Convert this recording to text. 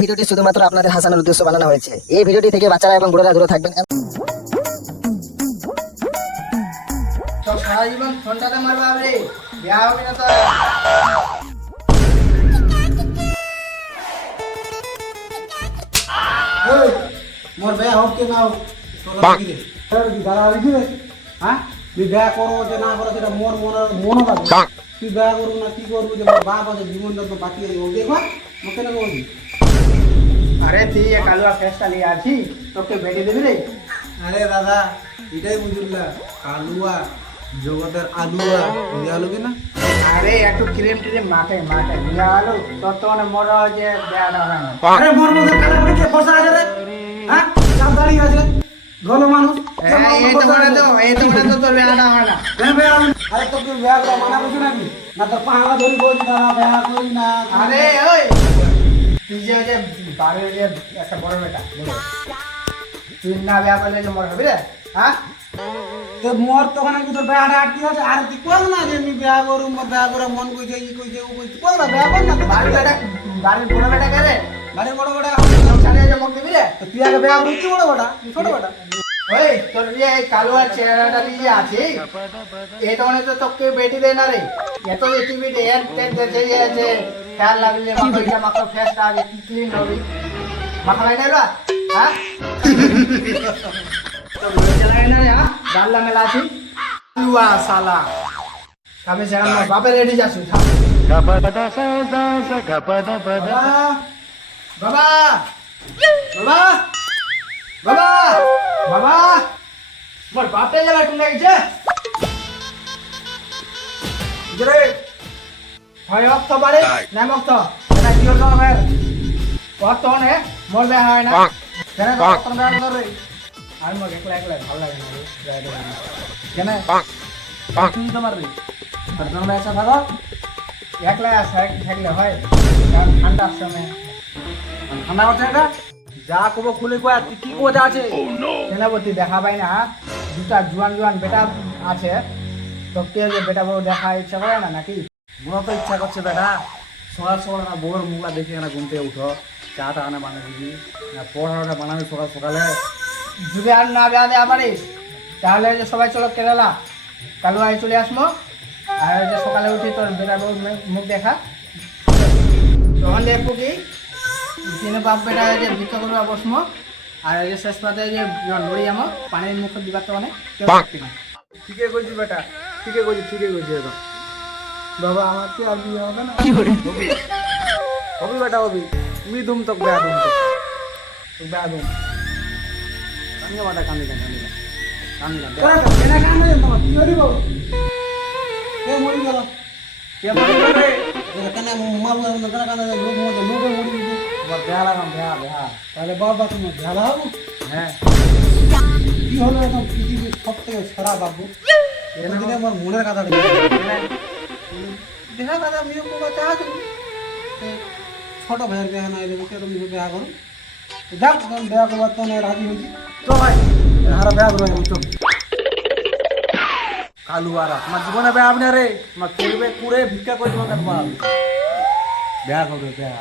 ভিডিওটি শুধুমাত্র আপনাদের হাসানোর উদ্দেশ্য বানানো হয়েছে। এই ভিডিওটি থেকে বাচ্চারা এবং বুড়োরা দূরে থাকবেন। তো তো মোর বেয়া হোক কে না হোক? হ্যাঁ? তুই বেয়া করো যে না করো সেটা মোর মনে মনে লাগবে তুই বেয়া করব না কি করব যে বাপ আছে জীবন যত বাকি আছে ও দেখবা মোকে না আরে তুই এ কালুয়া ফেসটা নিয়ে আছি তোকে বেটে দেবি রে। আরে দাদা এটাই বুঝলা কালুয়া জগতের আলুয়া বুঝা লোকে না আরে একটু ক্রিম ট্রিম মাখে মাখে বিয়া হলো তোর তো মানে মনে হয় যে বিয়াটা হয় না। আরে মোর মধ্যে কালা করে কে ফসা আছে রে? হ্যাঁ চাপ দাঁড়িয়ে আছে। ভালো মানুষ এই তো মানে তো এই তো মানে তো তোর বিয়াটা হয় না। হ্যাঁ বেয়া আরে তো বেয়া মানা করছিস নাকি? না তোর পাহাড়া ধরি বলছি দাদা বেয়া করি না। আরে ওই। তুই যে যে বাড়ির যে একটা বড় বেটা বড়। তুই না বিয়া করলে যে মরে হবে রে হ্যাঁ? তো মোর তখন আমি তোর বেয়াটা আটকে আছে আর তুই কল না যে আমি বেয়া করু মোর বেয়া করে মন কইছে ই কইছে ও কইছে কল না বেয়া কর না। বাড়ির বেটা বাড়ির বড় বেটা কে রে? বাড়ি বড় বড় সংসারে যে মুখ দিবি রে? তো তুই আগে বেয়া করছিস বড় বড় ছোট বড় ওই তোর যে কালো আর চেহারাটা যে আছে এই মানে তো তোকে বেটি দেয় না রে। এত যে টিভি এর টেক যে আছে। খেয়াল লাগলে মাখো এটা মাখো ফেসটা আগে কি ক্লিন হবে মাখা লাগে না হ্যাঁ? ডাল্লা মেলা আছি। লুয়া সালা তবে সেরকম না বাপের রেডি যাচ্ছি বাবা। বাবা। বাবা। বাবা। মোর বাপে হয় অক্ত বাড়ি না অক্ত এটা কি হলো ভাই অক্ত নে মোর হয় না। কেন অক্ত বে করে আর মোর একলা একলা ভালো লাগে না রে যাই দে কেন? তুই তোমার রে তোর জন্য এসে থাকো একলা থাকলে হয়। কারণ ঠান্ডার সময়। ঠান্ডা হচ্ছে এটা? যা কবো খুলে কয়া তুই কি কথা আছে? সেনাপতি দেখা পাই না। দুটা জুয়ান জুয়ান বেটা আছে। তো কে যে বেটা বড় দেখা ইচ্ছা করে না নাকি? মোর তো ইচ্ছা করছে বেটা সকাল সকাল না বউর মুখলা দেখে না ঘুমতে উঠো চাটা আনা বানিয়ে দিবি না পড়াটা বানাবি সকাল সকালে। যদি আর না বেড়াতে আমারিস তাহলে যে সবাই চলো কেরালা কালু আই চলে আসমো। আর যে সকালে উঠি তোর বেটা বউ মুখ দেখা। তখন দেখব কি তিনে বাপ বেটা যে ভিক্ষা করবা বসমো আর এই যে শেষ পাতে যে নড়ি যাব পানির মুখ দিবার তো অনেক ঠিকই কইছি বেটা ঠিকই কইছি ঠিকই কইছি একদম। বাবা আমার কি আর বিয়ে হবে না? হবি। বেটা হবি। তুমি দুম তো বেয়া দুম তো তো বেয়া দুম কান্দি বেটা কান্দি কান্দি কান্দি না। তোরা কেনা কাম নেই তোমার কি করিব কে মরি গেল। কে মরি গেল কেন মারু না কেন কেন লোক মরে লোক মরি গেল তোমার বেয়া লাগাম বেয়া বেয়া। তাহলে বাবা তুমি ঝালা হব হ্যাঁ। কি হলো এখন? পৃথিবীর সব থেকে সেরা বাবু? এদিকে আমার মনের কথাটা দেখা দাদা মেয়ে বাবা চা তুমি ছোট ভাইয়ের বিয়ে নাই এলে কেরম বিয়ে করো যাক, তখন দেয়া করবার তো রাজি হয়েছি। তো ভাই হারা বেয়া করো চল। কালু আর আমার জীবনে বেয়া আপনি রে, আমার চলবে কুড়ে, ভিক্ষা করে তোমাকে বেয়া করবে বেয়া